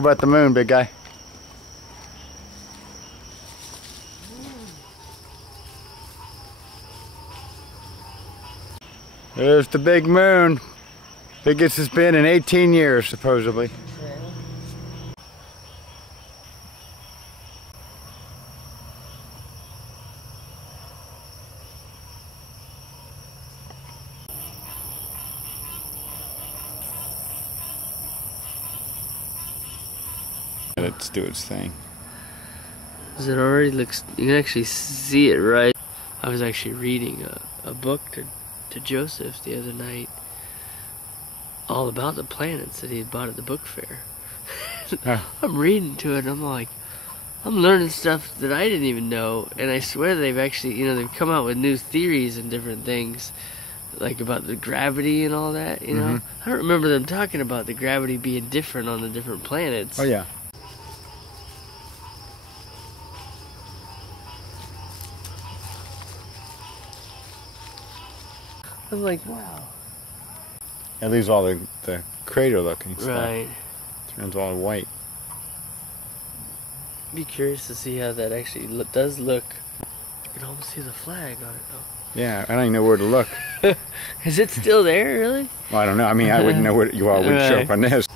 About the moon, big guy. There's the big moon. Biggest it's been in 18 years, supposedly. Let's do its thing. It already looks, you can actually see it right. I was actually reading a book to Joseph the other night all about the planets that he had bought at the book fair. I'm reading to it and I'm like, I'm learning stuff that I didn't even know, and I swear they've actually, you know, they've come out with new theories and different things, like about the gravity and all that, you know? I don't remember them talking about the gravity being different on the different planets. Oh yeah. I'm like, wow. It leaves all the crater looking stuff. Right. Turns all white. Be curious to see how that actually does look. You can almost see the flag on it though. Yeah, I don't even know where to look. Is it still there, really? Well, I don't know. I mean, I wouldn't know where you all would show up on this.